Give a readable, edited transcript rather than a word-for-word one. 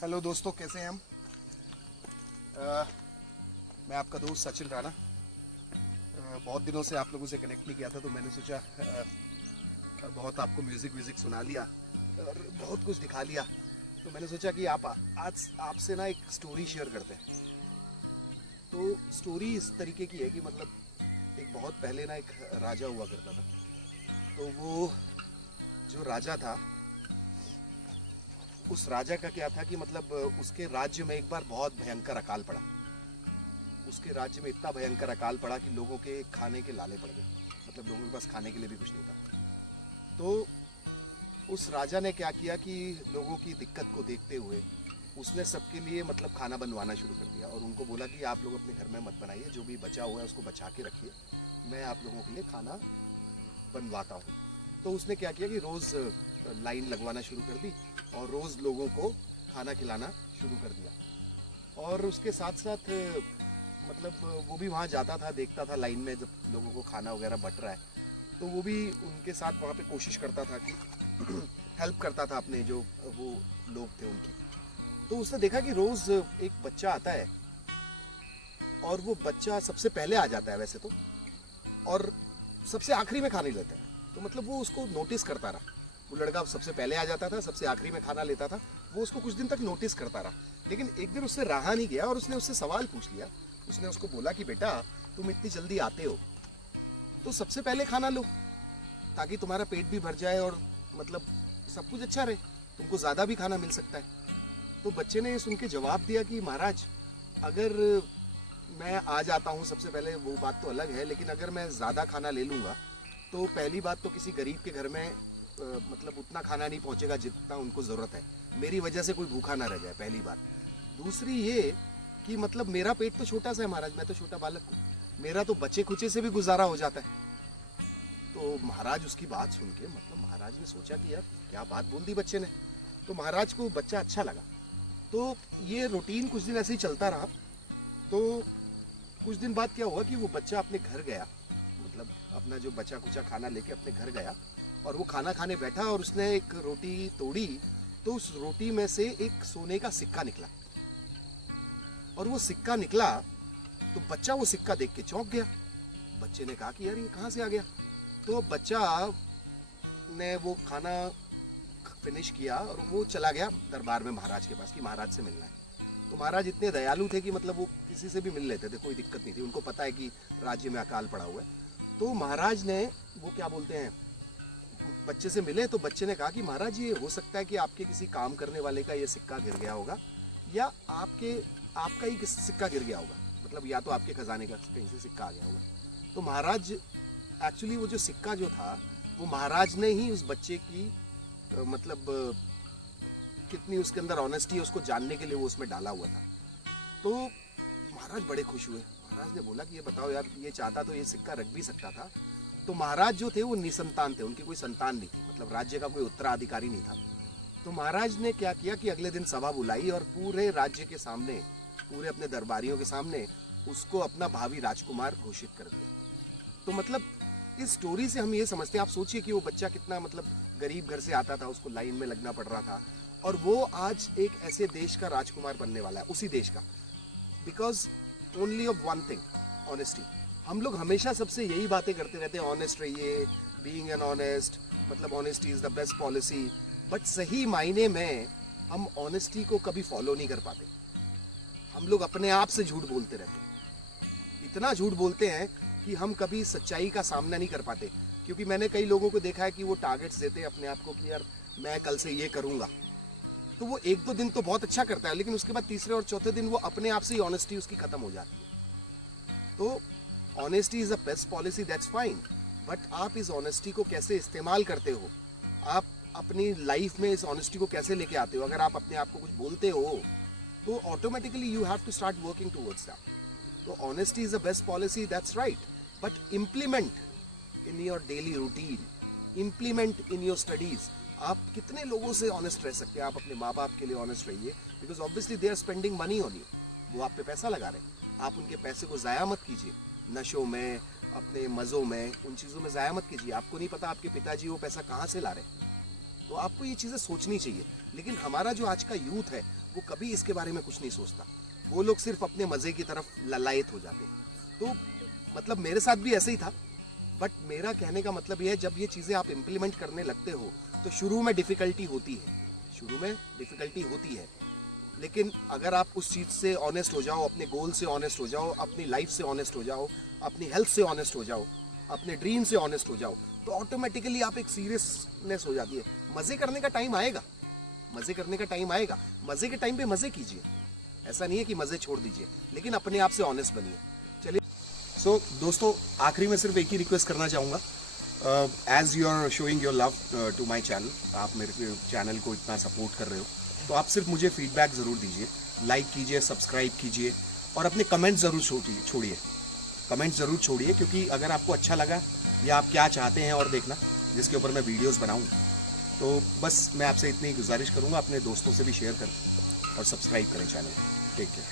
Hello दोस्तों, कैसे हैं हम? मैं आपका दोस्त सचिन राणा। बहुत दिनों से आप लोगों से कनेक्ट नहीं किया था, तो मैंने सोचा बहुत आपको म्यूज़िक व्यूज़िक सुना लिया और बहुत कुछ दिखा लिया, तो मैंने सोचा कि आप आज आपसे ना एक स्टोरी शेयर करते हैं। तो स्टोरी इस तरीके की है कि मतलब एक बहुत पहले ना एक राजा हुआ करता था। तो वो जो राजा था, उस राजा का क्या था कि मतलब उसके राज्य में एक बार बहुत भयंकर अकाल पड़ा। उसके राज्य में इतना भयंकर अकाल पड़ा कि लोगों के खाने के लाले पड़ गए, मतलब लोगों के पास खाने के लिए भी कुछ नहीं था। तो उस राजा ने क्या किया कि लोगों की दिक्कत को देखते हुए उसने सबके लिए मतलब खाना बनवाना शुरू कर दिया और उनको बोला कि आप लोग अपने घर में मत बनाइए, जो भी बचा हुआ है उसको बचा के रखिए, मैं आप लोगों के लिए खाना बनवाता हूँ। तो उसने क्या किया कि रोज़ लाइन लगवाना शुरू कर दी और रोज़ लोगों को खाना खिलाना शुरू कर दिया। और उसके साथ साथ मतलब वो भी वहाँ जाता था, देखता था लाइन में जब लोगों को खाना वगैरह बट रहा है, तो वो भी उनके साथ वहाँ पे कोशिश करता था कि हेल्प करता था अपने जो वो लोग थे उनकी। तो उसने देखा कि रोज़ एक बच्चा आता है और वो बच्चा सबसे पहले आ जाता है वैसे तो, और सबसे आखिरी में खाने लेता है। तो मतलब वो उसको नोटिस करता रहा। वो लड़का सबसे पहले आ जाता था, सबसे आखिरी में खाना लेता था। वो उसको कुछ दिन तक नोटिस करता रहा, लेकिन एक दिन उससे रहा नहीं गया और उसने उससे सवाल पूछ लिया। उसने उसको बोला कि बेटा, तुम इतनी जल्दी आते हो तो सबसे पहले खाना लो, ताकि तुम्हारा पेट भी भर जाए और मतलब सब कुछ अच्छा रहे, तुमको ज़्यादा भी खाना मिल सकता है। तो बच्चे ने ये सुन के जवाब दिया कि महाराज, अगर मैं आ जाता हूँ सबसे पहले वो बात तो अलग है, लेकिन अगर मैं ज़्यादा खाना ले लूँगा तो पहली बात तो किसी गरीब के घर में मतलब उतना खाना नहीं पहुँचेगा जितना उनको ज़रूरत है। मेरी वजह से कोई भूखा ना रह जाए, पहली बात। दूसरी ये कि मतलब मेरा पेट तो छोटा सा है महाराज, मैं तो छोटा बालक हूँ, मेरा तो बचे खुचे से भी गुजारा हो जाता है। तो महाराज उसकी बात सुन के मतलब महाराज ने सोचा कि यार क्या बात बोल दी बच्चे ने। तो महाराज को बच्चा अच्छा लगा। तो ये रूटीन कुछ दिन ऐसे ही चलता रहा। तो कुछ दिन बाद क्या हुआ कि वो बच्चा अपने घर गया, मतलब अपना जो बचा कुचा खाना लेके अपने घर गया और वो खाना खाने बैठा और उसने एक रोटी तोड़ी। तो उस रोटी में से एक सोने का सिक्का निकला, और वो सिक्का निकला तो बच्चा वो सिक्का देख के चौंक गया। बच्चे ने कहा कि यार ये कहाँ से आ गया। तो बच्चा ने वो खाना फिनिश किया और वो चला गया दरबार में महाराज के पास कि महाराज से मिलना है। तो महाराज इतने दयालु थे कि मतलब वो किसी से भी मिल लेते थे, कोई दिक्कत नहीं थी, उनको पता है कि राज्य में अकाल पड़ा हुआ है। तो महाराज ने वो क्या बोलते हैं, बच्चे से मिले तो बच्चे ने कहा कि महाराज ये हो सकता है कि आपके किसी काम करने वाले का ये सिक्का गिर गया होगा, या आपका ही सिक्का गिर गया होगा, मतलब या तो आपके खजाने का कहीं से सिक्का आ गया होगा। तो महाराज एक्चुअली वो जो सिक्का जो था वो महाराज ने ही उस बच्चे की मतलब कितनी उसके अंदर ऑनेस्टी है उसको जानने के लिए वो उसमें डाला हुआ था। तो महाराज बड़े खुश हुए। महाराज ने बोला कि ये बताओ यार, ये चाहता तो ये सिक्का रख भी सकता था। तो महाराज जो थे वो निसंतान थे, उनकी कोई संतान नहीं थी, मतलब राज्य का कोई उत्तराधिकारी नहीं था। तो महाराज ने क्या किया कि अगले दिन सभा बुलाई और पूरे राज्य के सामने, पूरे अपने दरबारियों के सामने उसको अपना भावी राजकुमार घोषित कर दिया। तो मतलब इस स्टोरी से हम ये समझते हैं, आप सोचिए कि वो बच्चा कितना मतलब गरीब घर से आता था, उसको लाइन में लगना पड़ रहा था, और वो आज एक ऐसे देश का राजकुमार बनने वाला है, उसी देश का, because only of one thing, honesty. हम लोग हमेशा सबसे यही बातें करते रहते हैं, ऑनेस्ट रहिए, बीइंग एन ऑनेस्ट, मतलब honesty is the best policy. But सही मायने में हम ऑनेस्टी को कभी फॉलो नहीं कर पाते। हम लोग अपने आप से झूठ बोलते रहते हैं, इतना झूठ बोलते हैं कि हम कभी सच्चाई का सामना नहीं कर पाते। क्योंकि मैंने कई लोगों को देखा है कि वो टारगेट्स देते हैं अपने आप को कि यार मैं कल से ये करूँगा, तो वो एक दो दिन तो बहुत अच्छा करता है, लेकिन उसके बाद तीसरे और चौथे दिन वो अपने आप से ही ऑनेस्टी उसकी खत्म हो जाती है। तो honesty is a best policy, that's fine, but आप इस ऑनेस्टी को कैसे इस्तेमाल करते हो, आप अपनी लाइफ में इस ऑनेस्टी को कैसे लेके आते हो। अगर आप अपने आप को कुछ बोलते हो तो automatically you have to start working towards that. तो honesty is the best policy, that's right, but implement in your daily routine, implement in your studies. आप कितने लोगों से ऑनेस्ट रह सकते हैं। आप अपने माँ बाप के लिए ऑनेस्ट रहिए, because obviously they are spending money on you, वो आप पे पैसा लगा रहे हैं। आप उनके पैसे को ज़ाया मत कीजिए, नशों में, अपने मज़ों में, उन चीज़ों में ज़ाया मत कीजिए। आपको नहीं पता आपके पिताजी वो पैसा कहाँ से ला रहे हैं। तो आपको ये चीज़ें सोचनी चाहिए। लेकिन हमारा जो आज का यूथ है वो कभी इसके बारे में कुछ नहीं सोचता, वो लोग सिर्फ अपने मज़े की तरफ ललायत हो जाते हैं। तो मतलब मेरे साथ भी ऐसे ही था, बट मेरा कहने का मतलब ये है जब ये चीज़ें आप इम्प्लीमेंट करने लगते हो तो शुरू में डिफ़िकल्टी होती है, लेकिन अगर आप उस चीज़ से ऑनेस्ट हो जाओ, अपने गोल से ऑनेस्ट हो जाओ, अपनी लाइफ से ऑनेस्ट हो जाओ, अपनी हेल्थ से ऑनेस्ट हो जाओ, अपने ड्रीम से ऑनेस्ट हो जाओ, तो ऑटोमेटिकली आप एक सीरियसनेस हो जाती है। मज़े करने का टाइम आएगा, मज़े के टाइम पे मज़े कीजिए, ऐसा नहीं है कि मज़े छोड़ दीजिए, लेकिन अपने आप से ऑनेस्ट बनिए। चलिए सो दोस्तों, आखिरी में सिर्फ एक ही रिक्वेस्ट करना चाहूँगा, as you are showing your love to my channel, आप मेरे चैनल को इतना सपोर्ट कर रहे हो, तो आप सिर्फ मुझे फीडबैक ज़रूर दीजिए, लाइक कीजिए, सब्सक्राइब कीजिए और अपने कमेंट ज़रूर छोड़िए, क्योंकि अगर आपको अच्छा लगा या आप क्या चाहते हैं और देखना जिसके ऊपर मैं वीडियोस बनाऊं, तो बस मैं आपसे इतनी गुजारिश करूंगा, अपने दोस्तों से भी शेयर करें और सब्सक्राइब करें चैनल। Take care.